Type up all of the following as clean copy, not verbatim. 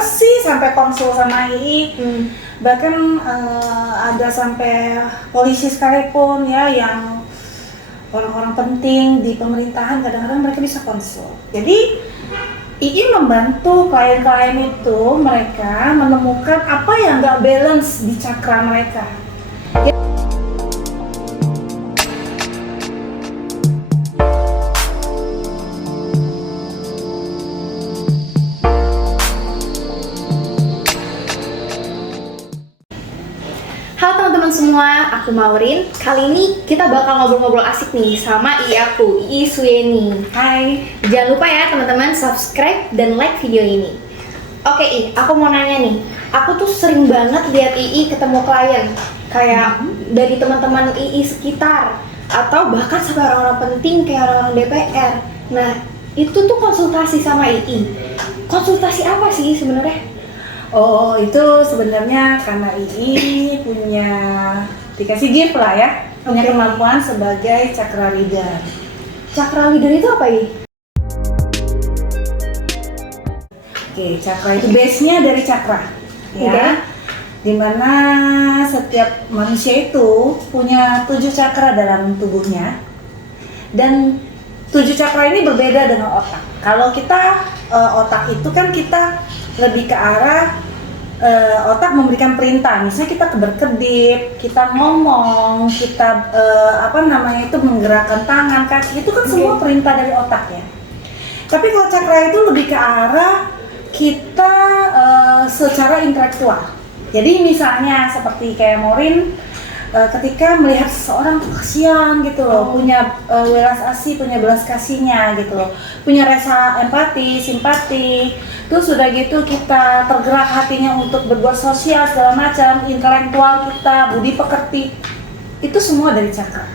kenapa sih sampai konsul sama II? Bahkan ada sampai polisi sekalipun ya, yang orang-orang penting di pemerintahan kadang-kadang mereka bisa konsul. Jadi II membantu klien-klien itu mereka menemukan apa yang nggak balance di cakra mereka. Halo teman-teman semua, aku Maureen. Kali ini kita bakal ngobrol-ngobrol asik nih sama II aku, II Sueni. Hai. Jangan lupa ya teman-teman subscribe dan like video ini. Oke I, aku mau nanya nih. Aku tuh sering banget lihat II ketemu klien, kayak dari teman-teman II sekitar, atau bahkan sampai orang-orang penting kayak orang-orang DPR. Nah, itu tuh konsultasi sama II. Konsultasi apa sih sebenarnya? Oh, itu sebenarnya karena II punya, dikasih gift lah ya, punya kemampuan sebagai chakra leader. Chakra leader itu apa I? Oke, chakra itu base-nya dari chakra, ya. Dimana setiap manusia itu punya 7 chakra dalam tubuhnya, dan 7 chakra ini berbeda dengan otak. Kalau kita otak itu kan kita lebih ke arah otak memberikan perintah, misalnya kita berkedip, kita ngomong, kita menggerakkan tangan, kaki, itu kan semua perintah dari otak ya. Tapi kalau chakra itu lebih ke arah kita secara intelektual. Jadi misalnya seperti kayak Maureen, ketika melihat seseorang kasihan gitu loh, punya welas asih, punya belas kasihnya gitu loh, punya rasa empati, simpati, terus udah gitu kita tergerak hatinya untuk berbuat sosial segala macam, intelektual kita, budi pekerti, itu semua dari chakra.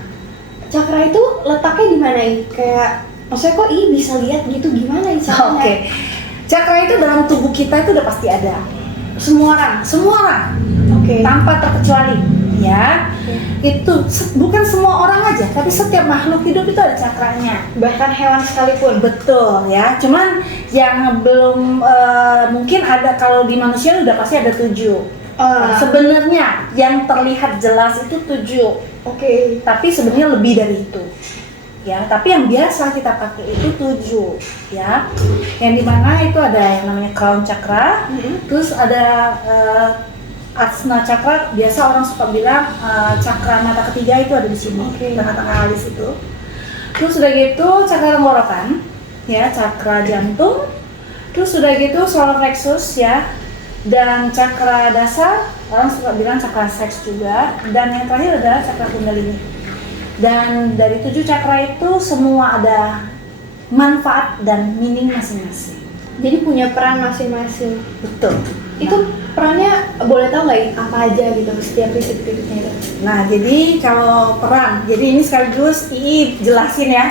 Chakra itu letaknya di mana I? Kayak maksudnya kok I bisa lihat gitu, gimana I caranya? Oke. Chakra itu dalam tubuh kita itu udah pasti ada. Semua orang? Semua orang. Oke. Tanpa terkecuali. Ya, itu bukan semua orang aja, tapi setiap makhluk hidup itu ada cakranya. Bahkan hewan sekalipun. Betul ya. Cuman yang belum mungkin ada, kalau di manusia udah pasti ada 7. Sebenarnya yang terlihat jelas itu 7. Oke. Tapi sebenarnya lebih dari itu. Ya, tapi yang biasa kita pakai itu 7 ya. Yang dimana itu ada yang namanya crown chakra, terus ada Asna chakra, biasa orang suka bilang chakra mata ketiga itu ada di sini, tengah-tengah alis itu. Terus udah gitu chakra tenggorokan, ya, chakra jantung. Terus udah gitu solar plexus ya, dan chakra dasar, orang suka bilang chakra seks juga. Dan yang terakhir adalah chakra kundalini. Dan dari 7 chakra itu semua ada manfaat dan meaning masing-masing. Jadi punya peran masing-masing. Betul. Itu perannya boleh tahu nggak apa aja gitu setiap titik-titiknya itu? Nah, jadi kalau peran, jadi ini sekaligus II jelasin ya,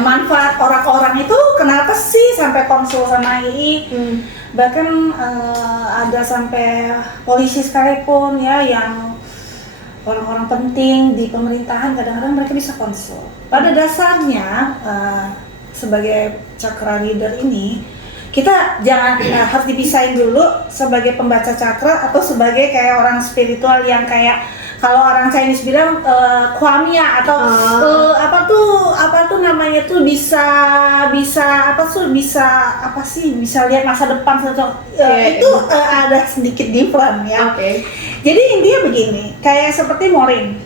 manfaat orang-orang itu kenapa sih sampai konsul sama II. Bahkan ada sampai polisi sekalipun ya, yang orang-orang penting di pemerintahan kadang-kadang mereka bisa konsul. Pada dasarnya sebagai chakra leader ini, kita jangan harus dipisahin dulu sebagai pembaca chakra atau sebagai kayak orang spiritual yang kayak kalau orang Chinese bilang kuamia atau apa tuh namanya tuh bisa lihat masa depan itu ada sedikit different ya. Jadi intinya begini, kayak seperti Maureen.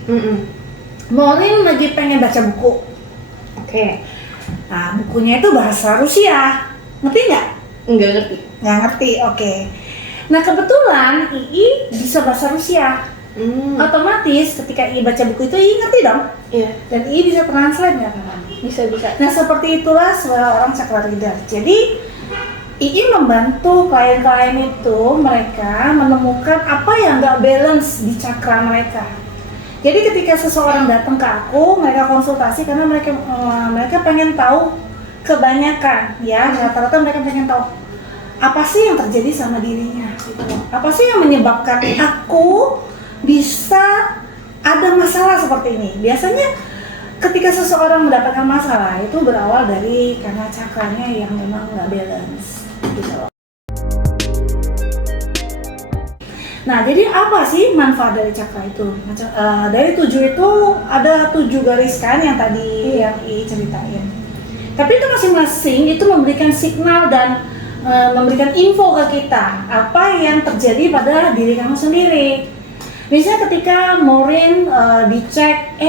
Maureen lagi pengen baca buku. Nah, bukunya itu bahasa Rusia. Ngerti nggak? Nggak ngerti. Nggak ngerti, oke. Nah, kebetulan II bisa bahasa Rusia. Otomatis ketika II baca buku itu II ngerti dong. Iya. Dan II bisa translate nggak kan? Bisa. Nah, seperti itulah seorang chakra leader. Jadi II membantu klien-klien itu mereka menemukan apa yang nggak balance di chakra mereka. Jadi ketika seseorang datang ke aku, mereka konsultasi karena mereka pengen tahu, kebanyakan ya, rata-rata mereka pengen tahu apa sih yang terjadi sama dirinya gitu. Apa sih yang menyebabkan aku bisa ada masalah seperti ini. Biasanya ketika seseorang mendapatkan masalah itu berawal dari karena cakranya yang memang nggak balance gitu. Nah, jadi apa sih manfaat dari cakra itu? Dari 7 itu ada 7 garis kan yang tadi yang I ceritain. Tapi itu masing-masing itu memberikan signal dan memberikan info ke kita apa yang terjadi pada diri kamu sendiri. Misalnya ketika Maureen dicek,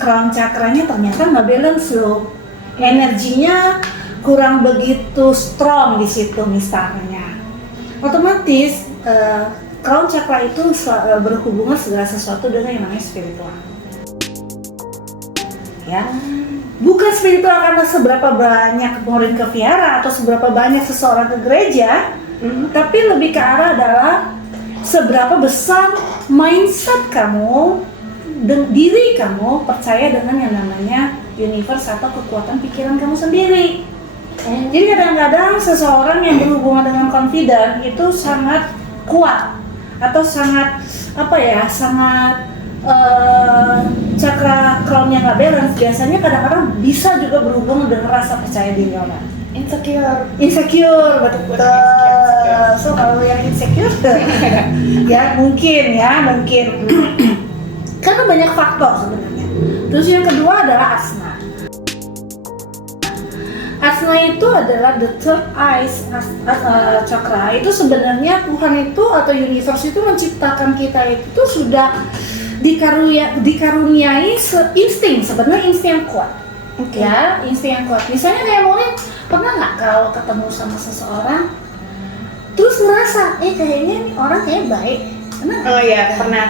crown cakranya ternyata nggak balance loh, energinya kurang begitu strong di situ misalnya. Otomatis crown chakra itu berhubungan segala sesuatu dengan yang namanya spiritual. Ya, bukan spiritual karena seberapa banyak Maureen ke vihara atau seberapa banyak seseorang ke gereja, tapi lebih ke arah adalah seberapa besar mindset kamu, diri kamu percaya dengan yang namanya universe atau kekuatan pikiran kamu sendiri. Jadi kadang-kadang seseorang yang berhubungan dengan confident itu sangat kuat atau sangat sangat cakra crown-nya nggak balance, biasanya kadang-kadang bisa juga berhubungan dengan rasa percaya diri orang. Insecure, betul. So kalau yang insecure, ya mungkin. Karena banyak faktor sebenarnya. Terus yang kedua adalah asna. Asna itu adalah the third eyes chakra. Itu sebenarnya Tuhan itu atau universe itu menciptakan kita itu sudah dikaruniai insting, sebenarnya insting yang kuat. Ya, insting yang kuat. Misalnya kayak Maureen, pernah nggak kalau ketemu sama seseorang terus ngerasa kayaknya nih orang kayaknya baik? Pernah.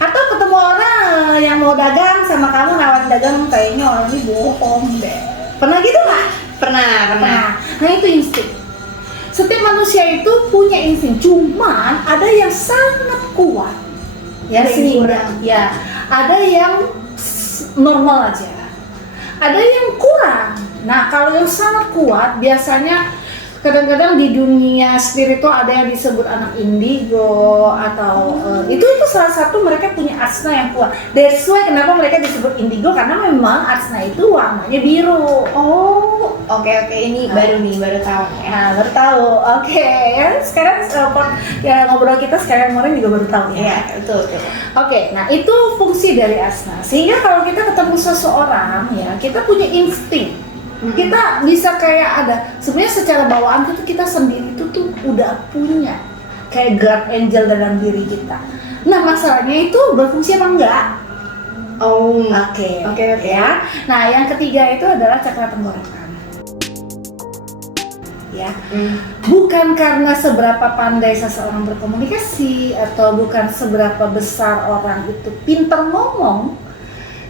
Atau ketemu orang yang mau dagang sama kamu, nawarin dagang, kayaknya orang ini bohong deh. Pernah gitu nggak? Pernah. Nah itu insting. Setiap manusia itu punya insting, cuman ada yang sangat kuat. Ya, sehingga ada yang normal aja, ada yang kurang. Nah, kalau yang sangat kuat biasanya kadang-kadang di dunia spiritual ada yang disebut anak indigo atau itu salah satu mereka punya asna yang kuat. That's why kenapa mereka disebut indigo, karena memang asna itu warnanya biru. Oke, ini baru tahu ya. Nah, baru tahu. Oke, ya sekarang ngobrol kita sekarang Maureen juga baru tahu ya. Iya, betul. Oke, nah itu fungsi dari asna. Sehingga kalau kita ketemu seseorang ya, kita punya insting. Kita bisa kayak ada, sebenarnya secara bawaan itu kita sendiri itu udah punya kayak guard angel dalam diri kita. Nah, masalahnya itu berfungsi apa enggak? Oke. Ya. Nah, yang ketiga itu adalah cakra tenggorokan. Ya, bukan karena seberapa pandai seseorang berkomunikasi atau bukan seberapa besar orang itu pintar ngomong,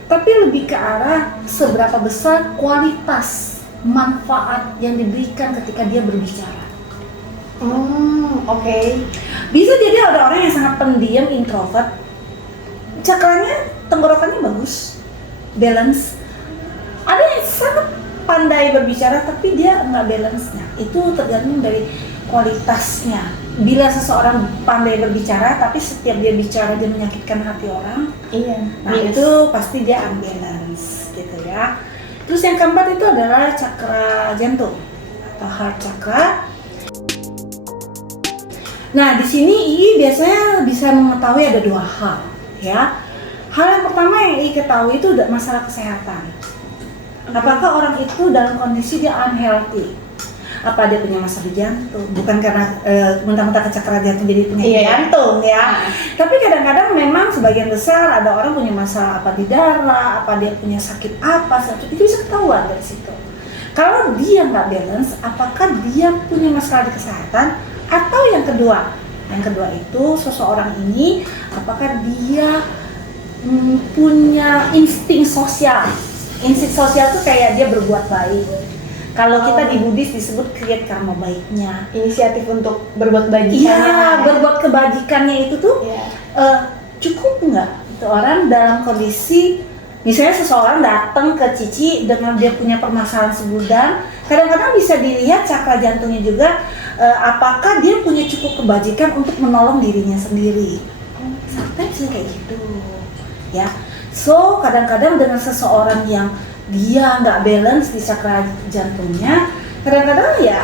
tapi lebih ke arah seberapa besar kualitas manfaat yang diberikan ketika dia berbicara. Bisa jadi ada orang yang sangat pendiam, introvert, cakranya, tenggorokannya bagus, balance. Ada yang sangat pandai berbicara tapi dia nggak balance-nya. Itu tergantung dari kualitasnya. Bila seseorang pandai berbicara tapi setiap dia bicara dia menyakitkan hati orang, nah itu pasti dia unbalance gitu ya. Terus yang keempat itu adalah cakra jantung atau heart chakra. Nah, di sini I biasanya bisa mengetahui ada 2 hal ya. Hal yang pertama yang I ketahui itu masalah kesehatan. Apakah orang itu dalam kondisi dia unhealthy? Apa dia punya masalah di jantung? Bukan karena mentang-mentang cakra jantung jadi penyakit jantung ya. Tapi kadang-kadang memang sebagian besar ada orang punya masalah apa di darah, apa dia punya sakit apa, itu bisa ketahuan dari situ. Kalau dia nggak balance, apakah dia punya masalah di kesehatan? Atau yang kedua itu seseorang ini apakah dia punya insting sosial? Insting sosial tuh kayak dia berbuat baik. Kalau kita di Buddhis disebut create karma baiknya, inisiatif untuk berbuat bajikannya. Iya, berbuat kebajikannya itu tuh cukup nggak? Itu orang dalam kondisi, misalnya seseorang datang ke Cici dengan dia punya permasalahan segudang, kadang-kadang bisa dilihat cakra jantungnya juga, apakah dia punya cukup kebajikan untuk menolong dirinya sendiri. Sampai bisa kayak gitu, ya. So kadang-kadang dengan seseorang yang dia nggak balance di cakra jantungnya, kadang-kadang ya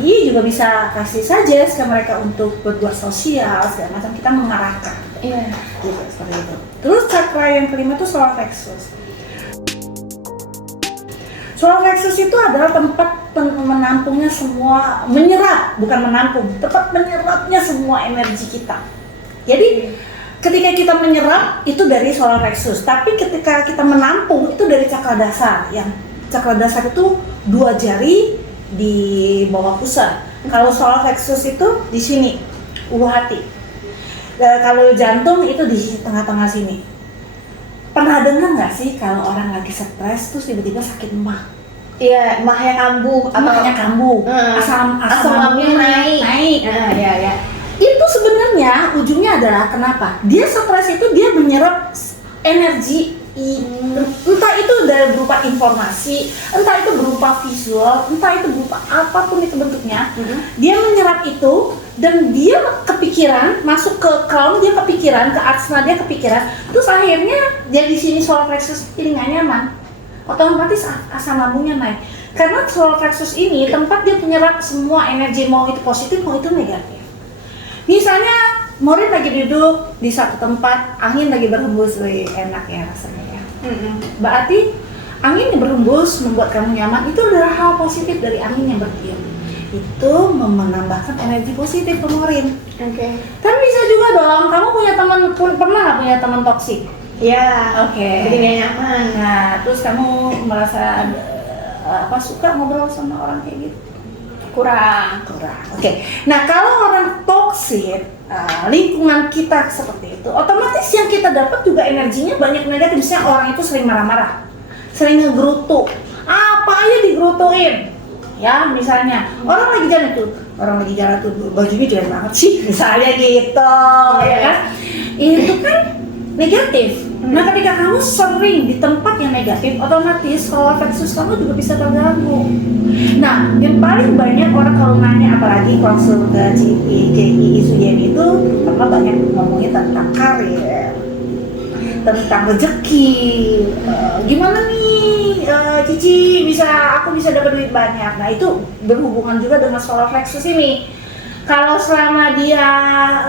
Iya juga bisa kasih suggest ke mereka untuk berbuat sosial segala macam, kita mengarahkan. Iya. Gitu, seperti itu. Terus cakra yang kelima itu solar plexus. Solar plexus itu adalah tempat menampungnya semua, menyerap, bukan menampung, tempat menyerapnya semua energi kita. Jadi ketika kita menyerap itu dari solar plexus, tapi ketika kita menampung itu dari cakra dasar. Yang cakra dasar itu 2 jari di bawah pusat. Kalau solar plexus itu di sini, ulu hati. Kalau jantung itu di tengah-tengah sini. Pernah dengar nggak sih kalau orang lagi stres terus tiba-tiba sakit emah? Iya, emahnya kambuh atau Emahnya kambuh, asam lambungnya naik. Iya. Itu sebenarnya ujungnya adalah kenapa? Dia stres itu dia menyerap energi, entah itu dari berupa informasi, entah itu berupa visual, entah itu berupa apapun itu bentuknya. Dia menyerap itu dan dia kepikiran, masuk ke crown, dia kepikiran, ke asna dia kepikiran, terus akhirnya dia di sini solar plexus jadi nggak nyaman, otomatis asam lambungnya naik. Karena solar plexus ini tempat dia menyerap semua energi, mau itu positif mau itu negatif. Misalnya Maureen lagi duduk di satu tempat, angin lagi berhembus, enak ya rasanya ya. Berarti angin yang berhembus membuat kamu nyaman, itu adalah hal positif dari angin yang bertiup. Itu menambahkan energi positif ke Maureen. Oke. Tapi bisa juga dong, kamu punya teman, pernah nggak punya teman toksik? Iya. Oke. Jadi nggak nyaman. Nah, terus kamu merasa suka ngobrol sama orang kayak gitu? Kurang. Oke. Nah, kalau orang toksik, lingkungan kita seperti itu, otomatis yang kita dapat juga energinya banyak negatif. Misalnya orang itu sering marah-marah, sering ngegerutu, apa aja digerutuin. Ya, misalnya orang lagi jalan tuh, bajunya jelek banget sih, misalnya gitu, ya kan? Itu kan negatif. Nah, ketika kamu sering di tempat yang negatif, otomatis solar plexus kamu juga bisa terganggu. Nah, yang paling banyak orang kalau nanya, apalagi konsul ke JI Suyeni itu, terutama banyak ngomongnya tentang karir, tentang rezeki. Gimana nih, Cici aku bisa dapat duit banyak. Nah, itu berhubungan juga dengan solar plexus ini. Kalau selama dia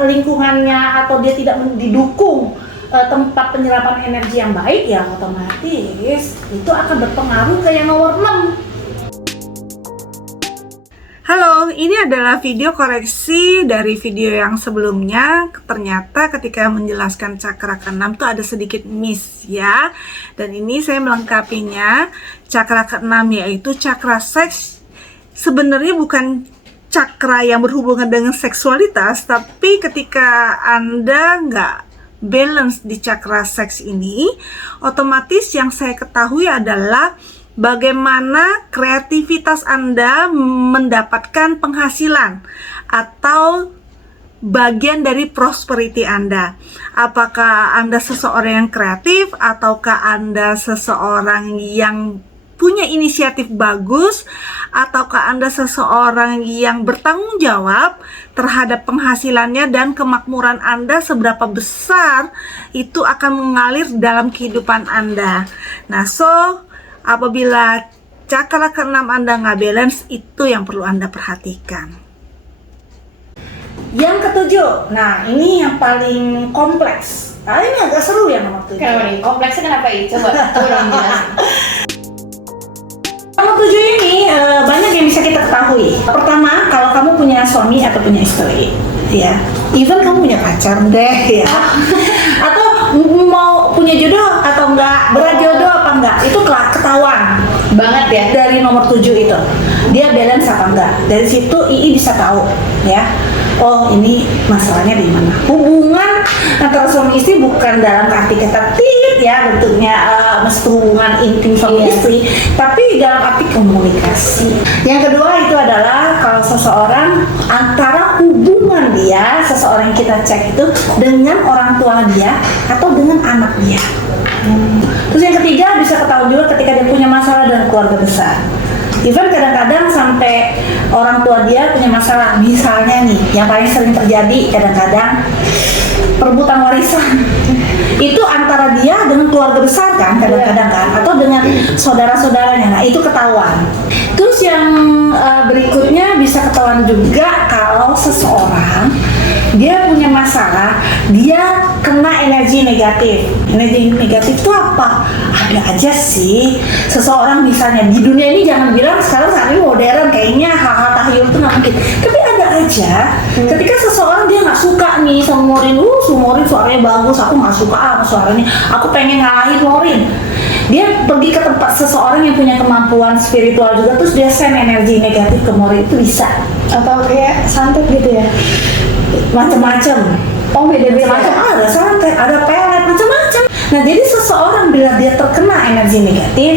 lingkungannya atau dia tidak didukung tempat penyerapan energi yang baik, ya otomatis itu akan berpengaruh ke yang nomor 6. Halo, ini adalah video koreksi dari video yang sebelumnya. Ternyata ketika menjelaskan cakra ke-6 tuh ada sedikit miss ya. Dan ini saya melengkapinya. Cakra ke-6 yaitu cakra seks. Sebenarnya bukan cakra yang berhubungan dengan seksualitas, tapi ketika Anda nggak balance di cakra seks ini, otomatis yang saya ketahui adalah bagaimana kreativitas Anda mendapatkan penghasilan atau bagian dari prosperity Anda. Apakah Anda seseorang yang kreatif ataukah Anda seseorang yang punya inisiatif bagus, ataukah Anda seseorang yang bertanggung jawab terhadap penghasilannya dan kemakmuran Anda seberapa besar itu akan mengalir dalam kehidupan Anda. Nah, apabila cakra ke-6 Anda nggak balance, itu yang perlu Anda perhatikan. Yang ke-7, nah ini yang paling kompleks. Nah, ini agak seru ya nomor 7. Kenapa nih? Kompleksnya kenapa ini? Coba dong jelasin. Nomor 7 ini banyak yang bisa kita ketahui. Pertama, kalau kamu punya suami atau punya istri, ya, even kamu punya pacar deh, ya, atau mau punya jodoh atau enggak, berjodoh apa enggak, itu ketahuan Banget ya. dari nomor 7 itu. Dia balance apa enggak. Dari situ II bisa tahu, ya. Oh, ini masalahnya di mana. Hubungan antara suami istri bukan dalam arti kata ya bentuknya hubungan intim suami istri, tapi dalam arti komunikasi. Yang kedua itu adalah kalau seseorang antara hubungan dia, seseorang yang kita cek itu dengan orang tua dia atau dengan anak dia. Terus yang ketiga bisa ketahui juga ketika dia punya masalah dengan keluarga besar. Even kadang-kadang sampai orang tua dia punya masalah, misalnya nih yang paling sering terjadi kadang-kadang perebutan warisan. Itu antara dia dengan keluarga besar kan kadang-kadang kan, atau dengan saudara-saudaranya. Nah, itu ketahuan. Terus yang berikutnya bisa ketahuan juga kalau seseorang dia punya masalah, dia kena energi negatif. Energi negatif itu apa? Ada aja sih. Seseorang misalnya di dunia ini, jangan bilang sekarang saat ini modern kayaknya hal-hal tahyul itu nggak mungkin. Tapi ada aja. Ketika seseorang dia nggak suka nih sama Morin, Morin suaranya bagus, aku nggak suka sama suaranya, aku pengen ngalahin Morin. Dia pergi ke tempat seseorang yang punya kemampuan spiritual juga, terus dia send energi negatif ke Morin, itu bisa. Atau kayak santet gitu ya? Macam-macam. Oh, beda-beda. Macam-macam, ada santet, ada pelet, macam-macam. Nah, jadi seseorang bila dia terkena energi negatif,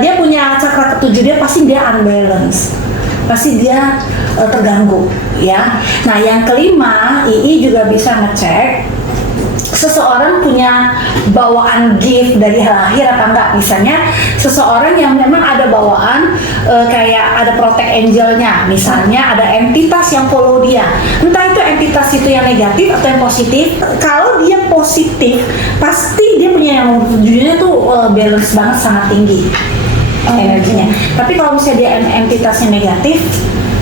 dia punya cakra ketujuh, dia pasti dia unbalance, pasti dia terganggu, ya. Nah, yang kelima, II juga bisa ngecek seseorang punya bawaan gift dari lahir apa enggak. Misalnya seseorang yang memang ada bawaan kayak ada protect angelnya, misalnya ada entitas yang follow dia, entah itu entitas itu yang negatif atau yang positif. Kalau dia positif, pasti dia punya yang tujuannya tuh balance banget, sangat tinggi energinya. Tapi kalau misalnya dia entitasnya negatif,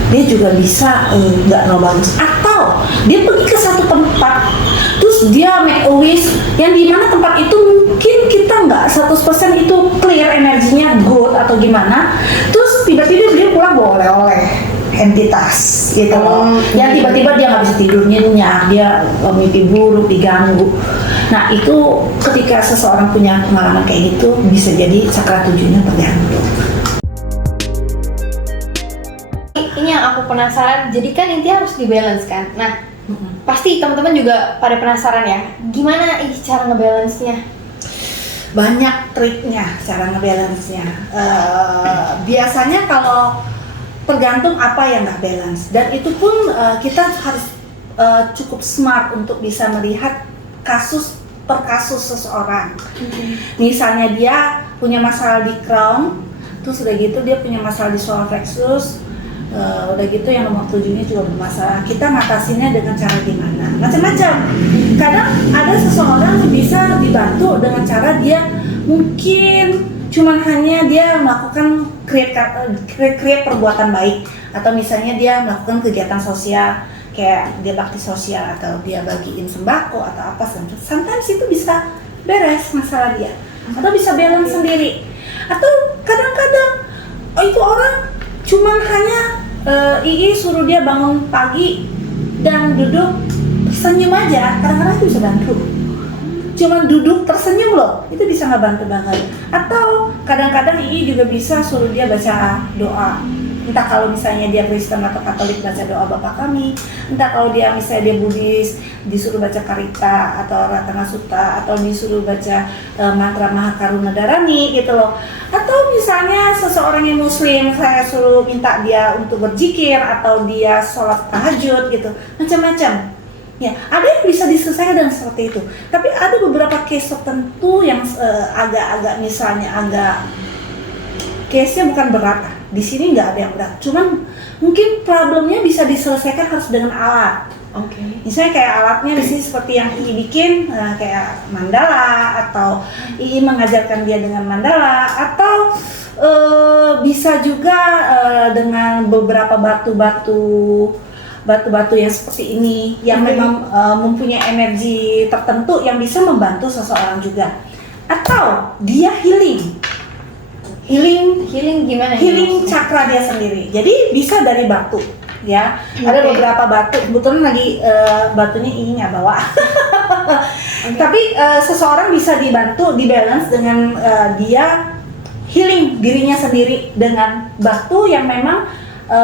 dia juga bisa nggak terlalu bagus. Atau dia pergi ke satu tempat, terus dia make a wish yang dimana tempat itu mungkin kita nggak 100% itu clear energinya good atau gimana, terus tiba-tiba dia pulang bawa oleh-oleh entitas gitu loh. Ya tiba-tiba dia nggak bisa tidur, nyenyak, dia mimpi buruk, diganggu. Nah itu ketika seseorang punya pengalaman kayak gitu, bisa jadi cakra tujuhnya terganggu. Ini yang aku penasaran, jadi kan intinya harus dibalance kan. Nah, pasti teman-teman juga pada penasaran ya, gimana cara ngebalance-nya? Banyak triknya cara ngebalance-nya. Biasanya kalau tergantung apa yang nggak balance, dan itu pun kita harus cukup smart untuk bisa melihat kasus per kasus seseorang. Misalnya dia punya masalah di crown, terus udah gitu dia punya masalah di solar plexus, udah gitu yang nomor 7-nya juga bermasalah. Kita ngatasinnya dengan cara gimana? Macam-macam. Kadang ada seseorang yang bisa dibantu dengan cara dia mungkin cuman hanya dia melakukan create perbuatan baik, atau misalnya dia melakukan kegiatan sosial kayak dia bakti sosial atau dia bagiin sembako atau apa. Sometimes itu bisa beres masalah dia, atau bisa balance sendiri. Atau kadang-kadang itu orang cuman hanya II suruh dia bangun pagi dan duduk senyum aja, kadang-kadang itu bisa bantu. Cuman duduk tersenyum loh, itu bisa ngebantu banget. Atau kadang-kadang II juga bisa suruh dia baca doa. Entah kalau misalnya dia Kristen atau Katolik, baca doa Bapa Kami. Entah kalau dia misalnya dia Buddhis, disuruh baca Karita atau Ratana Sutta, atau disuruh baca mantra Mahakaruna Dharani gitu loh. Atau misalnya seseorang yang Muslim, saya suruh minta dia untuk berzikir atau dia sholat tahajud gitu, macam-macam. Ya, ada yang bisa diselesaikan dengan seperti itu. Tapi ada beberapa case tertentu yang agak-agak misalnya agak case-nya bukan berat. Di sini nggak ada yang berat. Cuman mungkin problemnya bisa diselesaikan harus dengan alat. Oke. Misalnya kayak alatnya di sini seperti yang II bikin, kayak mandala, atau II mengajarkan dia dengan mandala, atau bisa juga dengan beberapa batu-batu yang seperti ini yang memang mempunyai energi tertentu yang bisa membantu seseorang juga. Atau dia healing Gimana? Healing cakra dia sendiri. Jadi bisa dari batu, ya. Ada beberapa batu. Kebetulan lagi batunya ini nggak bawa. Tapi seseorang bisa dibantu, dibalance dengan dia healing dirinya sendiri dengan batu yang memang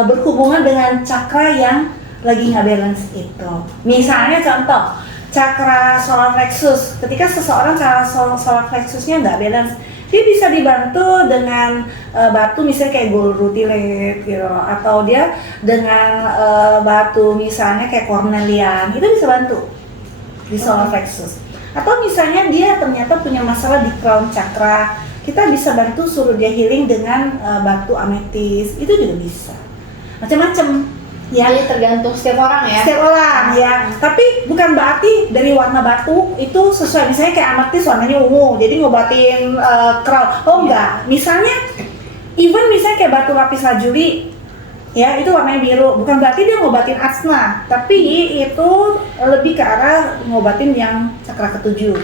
berhubungan dengan cakra yang lagi nggak balance itu. Misalnya contoh cakra solar plexus. Ketika seseorang cakra solar plexusnya nggak balance, dia bisa dibantu dengan batu misalnya kayak gold rutilit gitu, atau dia dengan batu misalnya kayak cornelian, itu bisa bantu di solar plexus. Atau misalnya dia ternyata punya masalah di crown chakra, kita bisa bantu suruh dia healing dengan batu ametis, itu juga bisa. Macam-macam. Ya, Jadi tergantung setiap orang ya. Setiap orang ya. Tapi bukan berarti dari warna batu itu sesuai. Misalnya kayak ametis warnanya ungu, jadi ngobatin crown. Oh enggak. Misalnya Even misalnya kayak batu lapis lazuli, ya itu warnanya biru, bukan berarti dia ngobatin asma, tapi itu lebih ke arah ngobatin yang cakra ketujuh.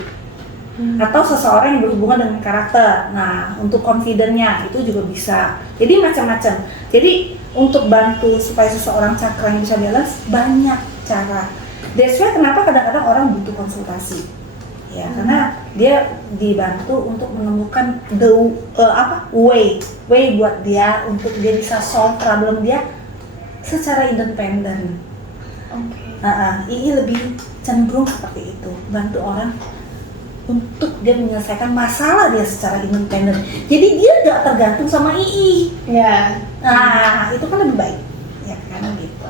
Atau seseorang yang berhubungan dengan karakter. Nah, untuk confident-nya itu juga bisa. Jadi macam-macam. Jadi untuk bantu supaya seseorang cakra yang bisa balance banyak cara. That's why kenapa kadang-kadang orang butuh konsultasi. Ya, karena dia dibantu untuk menemukan way buat dia untuk dia bisa solve problem dia secara independen. II lebih cenderung seperti itu, bantu orang untuk dia menyelesaikan masalah dia secara independen. Jadi dia nggak tergantung sama II. Ya. Nah, itu kan lebih baik, ya kan gitu.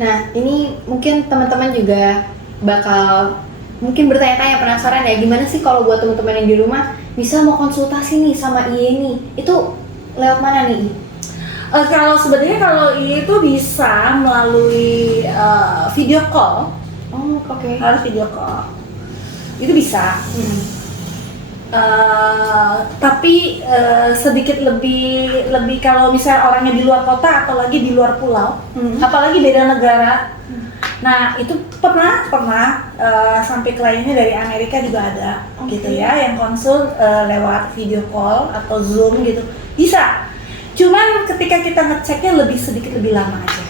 Nah, ini mungkin teman-teman juga bakal mungkin bertanya-tanya, penasaran ya, gimana sih kalau buat teman-teman yang di rumah bisa mau konsultasi nih sama IE nih, itu lewat mana nih? Kalau sebenarnya kalau II itu bisa melalui video call. Oh, oke. Harus video call. Itu bisa. Tapi sedikit lebih kalau misalnya orangnya di luar kota atau lagi di luar pulau, apalagi beda negara. Nah itu pernah sampai kliennya dari Amerika juga ada, gitu ya, yang konsul lewat video call atau Zoom gitu, bisa. Cuman ketika kita ngeceknya sedikit lebih lama aja,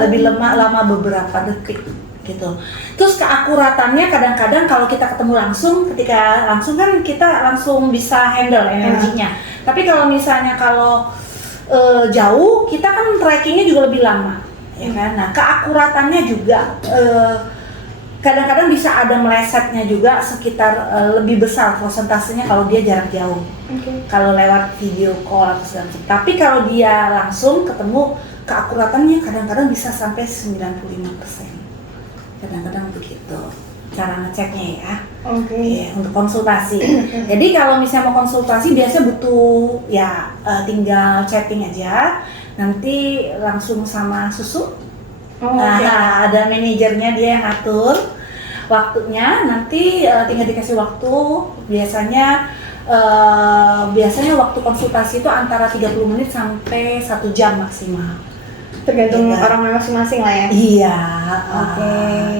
lebih lama beberapa detik gitu. Terus keakuratannya kadang-kadang kalau kita ketemu langsung, ketika langsung kan kita langsung bisa handle energinya. Tapi kalau misalnya jauh, kita kan trackingnya juga lebih lama, ya kan. Nah keakuratannya juga kadang-kadang bisa ada melesetnya juga sekitar lebih besar prosentasenya kalau dia jarak jauh. Kalau lewat video call atau segala macam. Tapi kalau dia langsung ketemu, keakuratannya kadang-kadang bisa sampai 95%. Kadang-kadang begitu cara ngeceknya ya. Ya, untuk konsultasi. Jadi kalau misalnya mau konsultasi biasanya butuh ya tinggal chatting aja, nanti langsung sama Susu. Ada manajernya, dia yang ngatur waktunya, nanti tinggal dikasih waktu. Biasanya waktu konsultasi itu antara 30 menit sampai 1 jam maksimal. Tergantung orang masing-masing lah ya. Iya.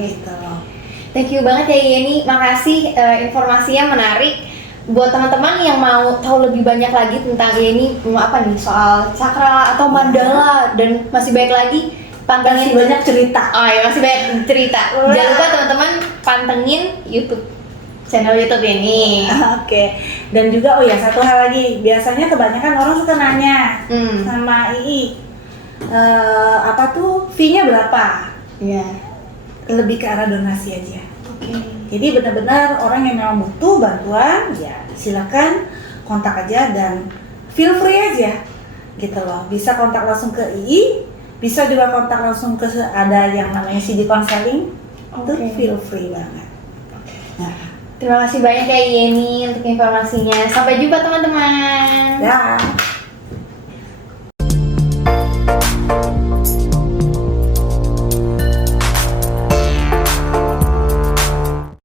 Gitu loh. Thank you banget ya Yeni, makasih informasinya menarik. Buat teman-teman yang mau tahu lebih banyak lagi tentang Yeni, apa nih soal cakra atau mandala dan masih banyak lagi, pantengin. Masih banyak cerita. Oh ya, masih banyak cerita. Jangan lupa teman-teman pantengin channel YouTube ini. Oke. Dan juga satu hal lagi, biasanya kebanyakan orang suka nanya sama II. Fee-nya berapa? Iya. Lebih ke arah donasi aja. Jadi benar-benar orang yang memang butuh bantuan, ya silakan kontak aja dan feel free aja, gitu loh. Bisa kontak langsung ke II, bisa juga kontak langsung ke ada yang namanya CD Counseling, itu feel free banget. Nah, terima kasih banyak ya Yeni untuk informasinya. Sampai jumpa teman-teman. dah.